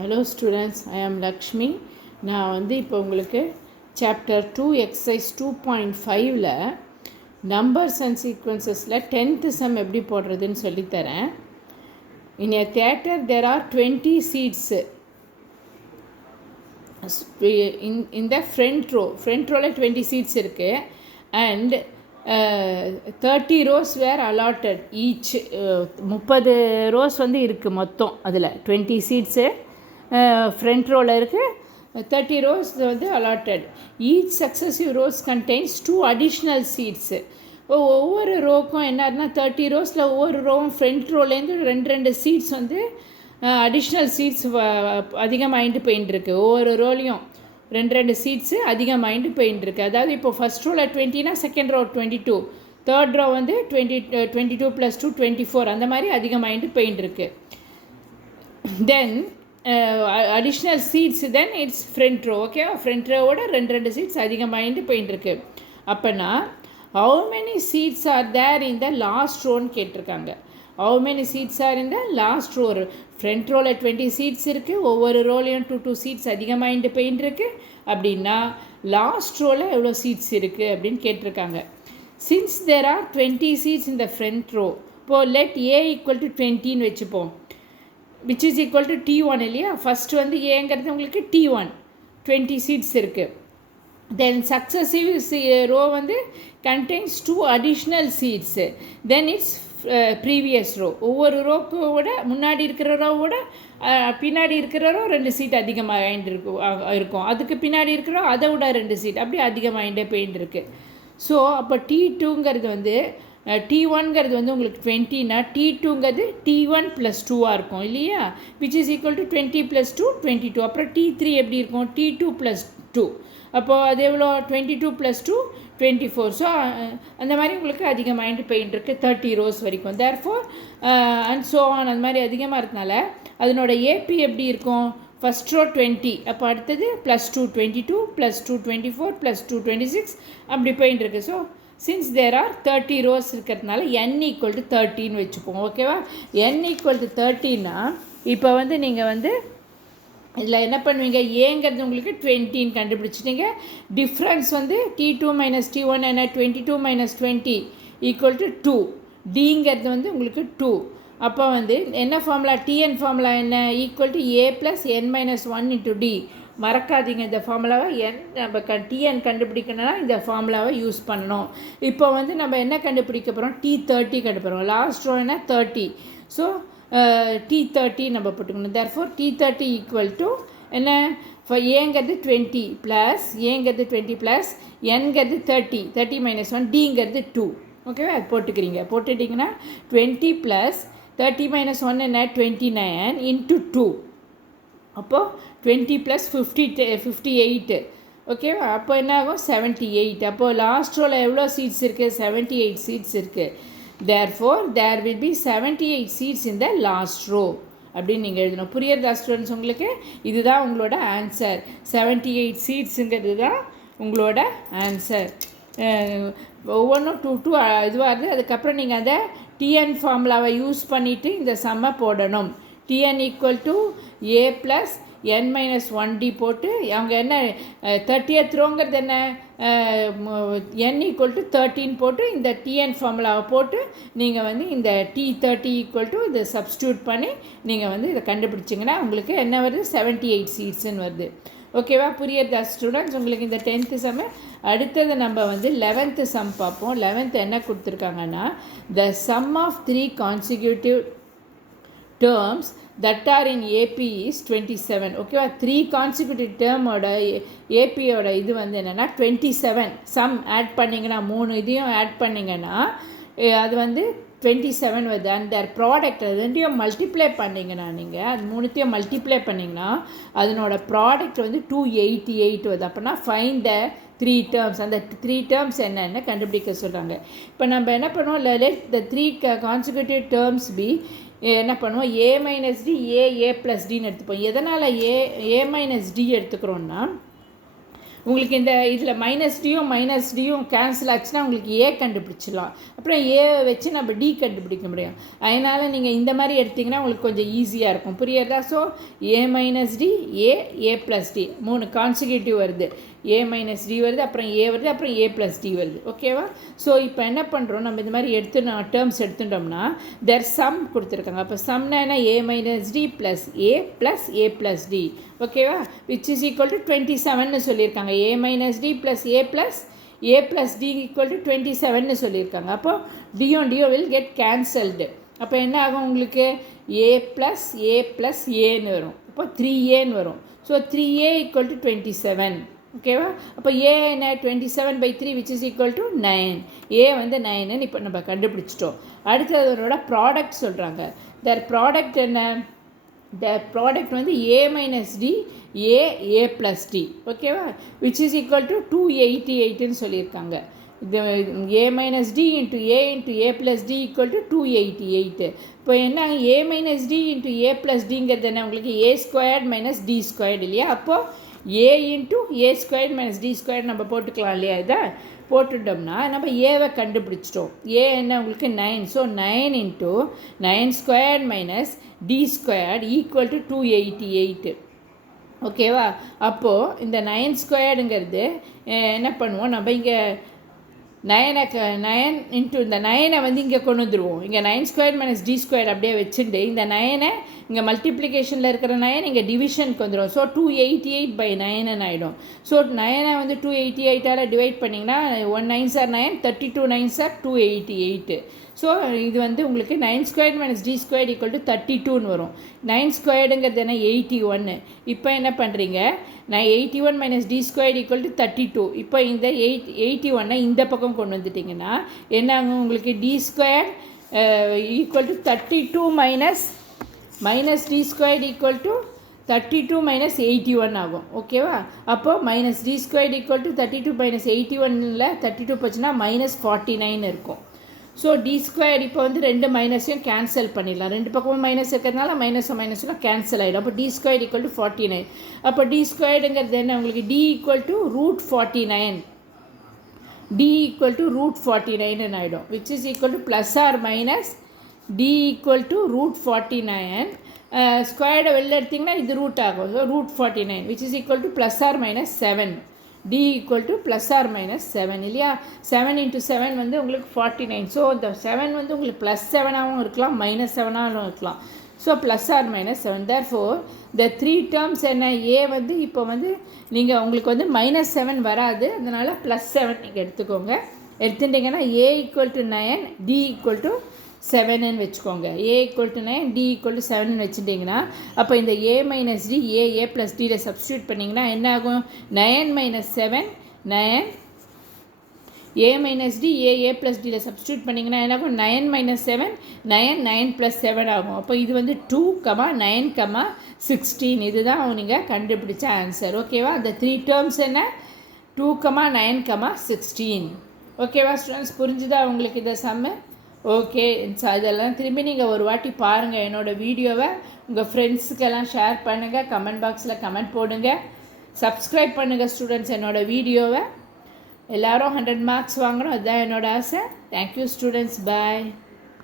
Hello students, I am Lakshmi. நான் வந்து இப்போ உங்களுக்கு சாப்டர் 2 எக்ஸசைஸ் 2.5ல நம்பர்ஸ் அண்ட் சீக்வன்சஸில் 10th சம் எப்படி போடுறதுன்னு சொல்லித்தரேன். In a theater there are 20 seats in the front rowல 20 seats இருக்குது and 30 rows were allotted each. 30 rows வந்து இருக்குது மொத்தம். அதில் 20 seats ஃப்ரண்ட் ரோவில் இருக்குது, 30 rows வந்து allotted. Each successive rows contains 2 additional seats. ஒவ்வொரு ரோக்கும் என்னன்னா 30 ரோஸில் ஒவ்வொரு ரோவும் ஃப்ரண்ட் ரோலேருந்து ரெண்டு சீட்ஸ் வந்து அடிஷ்னல் சீட்ஸ் அதிகமாகிட்டு போயின்ட்டுருக்கு. ஒவ்வொரு ரோலையும் ரெண்டு சீட்ஸு அதிகமாகிட்டு போயின்ட்டுருக்கு. அதாவது இப்போ ஃபஸ்ட் ரோவில் 20னா செகண்ட் ரோ 22, தேர்ட் ரோ வந்து 22 + 2 24 அந்த மாதிரி அதிகமாகிட்டு போயின்ட்டுருக்கு. Then additional seats then it's front row. ஓகேவா, ஃப்ரண்ட் ரோவோட ரெண்டு சீட்ஸ் அதிகமாகிட்டு போயிட்டுருக்கு. அப்போனா how many seats are there in the last ரோன்னு கேட்டிருக்காங்க. How many seats are in the last row. Front ரோவில் 20 சீட்ஸ் இருக்குது, ஒவ்வொரு ரோலையும் 2 சீட்ஸ் அதிகமாகிட்டு போயிட்டுருக்கு. அப்படின்னா லாஸ்ட் ரோவில் எவ்வளோ சீட்ஸ் இருக்குது அப்படின்னு கேட்டிருக்காங்க. Since there are 20 seats in the front row, இப்போது லெட் ஏ ஈக்குவல் டு 20ன்னு வச்சுப்போம், which is equal to T1 இல்லையா. ஃபஸ்ட்டு வந்து ஏங்கிறது உங்களுக்கு T1 20 சீட்ஸ் இருக்குது. தென் சக்ஸசிவ் ரோ வந்து contains 2 additional seats. Then its previous row. ஒவ்வொரு ரோக்கோட முன்னாடி இருக்கிற ரோவோட பின்னாடி இருக்கிற ரோ 2 சீட் அதிகமாக இருக்கும். அதுக்கு பின்னாடி இருக்கிற அதை விட 2 சீட் அப்படி அதிகமாகிட்டே போயிட்டு இருக்கு. ஸோ அப்போ T2ங்கிறது வந்து T1ங்கிறது வந்து உங்களுக்கு 20னா T2ங்கிறது T1 + 2 இருக்கும் இல்லையா, விச் இஸ் ஈக்குவல் டு 20 + 2 22. அப்புறம் T3 எப்படி இருக்கும், T2 + 2. அப்போது அது எவ்வளோ, 22 + 2 24. ஸோ அந்த மாதிரி உங்களுக்கு அதிகமாகிட்டு போயிட்டு இருக்கு 30 rows வரைக்கும். தேர்ஃபோர் அண்ட் ஸோ ஆன் அந்த மாதிரி அதிகமாக இருக்கனால அதனோட ஏபி எப்படி இருக்கும், ஃபஸ்ட் ரோ 20, அப்போ அடுத்தது +2 22 +2 24 +2 26 அப்படி போயிட்டு இருக்கு. So since there are 30 rows இருக்கிறதுனால n = 30ன்னு வச்சுப்போம். ஓகேவா, n = 30னா இப்போ வந்து நீங்கள் வந்து இதில் என்ன பண்ணுவீங்க, ஏங்கிறது உங்களுக்கு 20ன்னு கண்டுபிடிச்சிட்டிங்க. டிஃப்ரென்ஸ் வந்து T2 - T1 என்ன, 22 - 20 = 2. டிங்கிறது வந்து உங்களுக்கு 2. அப்போ வந்து என்ன ஃபார்முலா, TN ஃபார்முலா என்ன, equal to A + n - 1 × D. மறக்காதீங்க, இந்த ஃபார்முலாவை நம்ம TN கண்டுபிடிக்கணும்னா இந்த ஃபார்முலாவை யூஸ் பண்ணணும். இப்போ வந்து நம்ம என்ன கண்டுபிடிக்க போகிறோம், T30 கண்டுபிடிக்கிறோம். லாஸ்ட் ரோ என்ன 30. ஸோ T30 நம்ம போட்டுக்கணும். தேர்ஃபோர் T30 = என்ன, ஏங்கிறது 20 ப்ளஸ் ஏங்கிறது 20 ப்ளஸ் என்கிறது 30 30 - 1 டிங்கிறது 2. ஓகேவா, அது போட்டுட்டிங்கன்னா 20 + 30 - 1 என்ன 29 × 2. அப்போது 20 + 58. ஓகேவா, அப்போ என்ன ஆகும் 78. அப்போது லாஸ்ட் ரோவில் எவ்வளோ சீட்ஸ் இருக்குது, 78 சீட்ஸ் இருக்குது. Therefore there will be 78 seats in the last row அப்படின்னு நீங்கள் எழுதணும். புரியுறதா ஸ்டூடெண்ட்ஸ் உங்களுக்கு? இதுதான் உங்களோட ஆன்சர். 78 சீட்ஸுங்கிறது தான் உங்களோட ஆன்சர். ஒவ்வொன்றும் 2 இதுவாக இருக்குது. அதுக்கப்புறம் நீங்கள் அதை TN ஃபார்முலாவை யூஸ் பண்ணிவிட்டு இந்த சம்மை போடணும். TN = A + n - 1D போட்டு அவங்க என்ன 30th ரோங்கிறது என்ன, n = 13 போட்டு இந்த TN ஃபார்முலாவை போட்டு நீங்கள் வந்து இந்த T30 = இதை சப்ஸ்டியூட் பண்ணி நீங்கள் வந்து இதை கண்டுபிடிச்சிங்கன்னா உங்களுக்கு என்ன வருது, 78 சீட்ஸுன்னு வருது. ஓகேவா, புரியுறதா ஸ்டூடெண்ட்ஸ் உங்களுக்கு? இந்த 10th சம். அடுத்தது நம்ம வந்து 11th சம் பார்ப்போம். 11th என்ன கொடுத்துருக்காங்கன்னா, the sum of 3 consecutive terms that are in AP is 27. ஓகேவா, 3 consecutive termோட ஏபியோட இது வந்து என்னென்னா 27. சம் ஆட் பண்ணிங்கன்னா 3 இதையும் ஆட் பண்ணிங்கன்னா அது வந்து 27 வருது. அண்ட் தேர் ப்ராடக்ட் அது ரெண்டையும் மல்டிப்ளை பண்ணிங்கன்னா, நீங்கள் அது 3த்தையும் மல்டிப்ளை பண்ணிங்கன்னா அதனோட ப்ராடக்ட் வந்து 288 வருது. அப்போனா ஃபைண்ட் த 3 terms. அந்த 3 terms என்னென்னு கண்டுபிடிக்க சொல்கிறாங்க. இப்போ நம்ம என்ன பண்ணுவோம், let the 3 consecutive terms be என்ன பண்ணுவோம், A - D A + Dன்னு எடுத்துப்போம். எதனால் A - D எடுத்துக்கிறோன்னா, உங்களுக்கு இந்த இதில் மைனஸ் டியும் கேன்சல் ஆச்சுன்னா உங்களுக்கு ஏ கண்டுபிடிச்சிடலாம். அப்புறம் ஏ வச்சு நம்ம டி கண்டுபிடிக்க முடியும். அதனால் நீங்கள் இந்த மாதிரி எடுத்திங்கன்னா உங்களுக்கு கொஞ்சம் ஈஸியாக இருக்கும். புரியுறதா? So A minus D, A plus D 3 consecutive வருது. ஏ மைனஸ் டி வருது, அப்புறம் ஏ வருது, அப்புறம் ஏ ப்ளஸ் டி வருது. ஓகேவா? ஸோ இப்போ என்ன பண்ணுறோம், நம்ம இந்த மாதிரி டேர்ம்ஸ் எடுத்துட்டோம்னா தேர் சம் கொடுத்துருக்காங்க. அப்போ சம்னா என்ன, A minus D plus A plus D. ஓகேவா? விச் இஸ் ஈக்குவல் டு 27ன்னு சொல்லியிருக்காங்க. A minus D plus A plus D equal to 27ன்னு சொல்லியிருக்காங்க. அப்போ டியும் வில் கெட் கேன்சல்டு. அப்போ என்ன ஆகும், உங்களுக்கு ஏ ப்ளஸ் ஏன்னு வரும். அப்போ 3ஏன்னு வரும். So 3a equal to 27. ஓகேவா? அப்போ ஏ என்ன, 27/3 விச் இஸ் ஈக்குவல் டு 9. ஏ வந்து 9ன்னு இப்போ நம்ம கண்டுபிடிச்சிட்டோம். அடுத்ததோட ப்ராடக்ட் சொல்கிறாங்க. தர் ப்ராடக்ட் என்ன, த ப்ராடக்ட் வந்து A minus D A plus D. ஓகேவா? விச் இஸ் ஈக்குவல் டு 288ன்னு சொல்லியிருக்காங்க. இது A minus D into A plus D equal to 288. இப்போ என்ன, A minus D into A plus டிங்கிறது என்ன, உங்களுக்கு A squared minus D squared இல்லையா? அப்போது A into A squared minus D squared நம்ம போட்டுக்கலாம் இல்லையா? இதை போட்டுட்டோம்னா நம்ம ஏவை கண்டுபிடிச்சிட்டோம். ஏ என்ன உங்களுக்கு 9. So 9 into 9 squared minus D squared equal to 288. ஓகேவா? அப்போது இந்த 9 ஸ்கொயர்டுங்கிறது என்ன பண்ணுவோம், நம்ம இங்கே 9 இன்ட்டு இந்த 9 வந்து இங்கே கொண்டு வந்துடுவோம். இங்கே 9 ஸ்கொயர் மைனஸ் டி ஸ்கொயர் அப்படியே வச்சுட்டு இந்த 9 இங்கே மல்டிப்ளிகேஷனில் இருக்கிற 9 இங்கே டிவிஷனுக்கு வந்துடும். ஸோ 288/9 ஆகிடும். ஸோ 9 வந்து 288ஆல் டிவைட் பண்ணிங்கன்னா 1 9s are 9, 32 9s are 288. So இது வந்து உங்களுக்கு 9 square minus D square equal to 32ன்னு வரும். 9 ஸ்கொயர்டுங்கிறது என்ன, 81. இப்போ என்ன பண்ணுறீங்க, நான் 81 minus D square equal to 32. இப்போ இந்த 81 இந்த பக்கம் கொண்டு வந்துட்டிங்கன்னா என்ன ஆகும், உங்களுக்கு D square equal to 32 minus D square equal to 32 minus 81 ஆகும். ஓகேவா? அப்போது minus D square equal to 32 minus 81ல் 32 போச்சுன்னா மைனஸ் 49 இருக்கும். ஸோ டி ஸ்கொயர் இப்போ வந்து 2 மைனஸையும் கேன்சல் பண்ணிடலாம். 2 பக்கமும் மைனஸ் இருக்கிறதுனால மைனஸ்லாம் கேன்சல் ஆகிடும். அப்போ டி ஸ்கொயர் ஈக்குவல் டு 49. அப்போ டி ஸ்கொயர்டுங்கிறது என்ன, உங்களுக்கு d equal to √49. D equal to √49 ஆகிடும். Which is equal to plus or minus d equal to √49. ஸ்கொயர்டை வெளில எடுத்திங்கன்னா இது ரூட் ஆகும். So √49 which is equal to plus or minus 7. D equal to plus or minus 7 இல்லையா? 7 into 7 வந்து உங்களுக்கு 49. So இந்த 7 வந்து உங்களுக்கு ப்ளஸ் 7ஆகவும் இருக்கலாம், மைனஸ் 7ஆகவும் இருக்கலாம். So plus or minus 7. Therefore the 3 terms என்ன, ஏ வந்து இப்போ வந்து நீங்கள் உங்களுக்கு வந்து -7 வராது, அதனால் ப்ளஸ் 7 நீங்கள் எடுத்துக்கோங்க. எடுத்துட்டிங்கன்னா A equal to 9, D equal to 7ன்னு வச்சுக்கோங்க. A equal to 9, D equal to 7ன்னு வச்சுட்டிங்கன்னா அப்போ இந்த A minus D A plus டியில் சப்ஸ்டியூட் பண்ணிங்கன்னா என்ன ஆகும், 9 minus 7 9. A minus D A plus டியில் சப்ஸ்டியூட் பண்ணிங்கன்னா என்ன ஆகும், 9 மைனஸ் 7 9 ப்ளஸ் 7 ஆகும். அப்போ இது வந்து 2, 9, 16. இதுதான் நீங்கள் கண்டுபிடிச்ச ஆன்சர். ஓகேவா? அந்த 3 டேர்ம்ஸ் என்ன, 2, 9, 16. ஓகேவா ஸ்டூடெண்ட்ஸ்? புரிஞ்சுதா உங்களுக்கு இந்த சம்மு? ஓகே. இதெல்லாம் திரும்பி நீங்கள் ஒரு வாட்டி பாருங்கள். என்னோடய வீடியோவை உங்கள் ஃப்ரெண்ட்ஸுக்கெல்லாம் ஷேர் பண்ணுங்கள். கமெண்ட் பாக்ஸில் கமெண்ட் போடுங்க. சப்ஸ்கிரைப் பண்ணுங்கள் ஸ்டூடெண்ட்ஸ் என்னோடய வீடியோவை. எல்லோரும் 100 மார்க்ஸ் வாங்கணும், அதுதான் என்னோடய ஆசை. Thank you students. பாய்.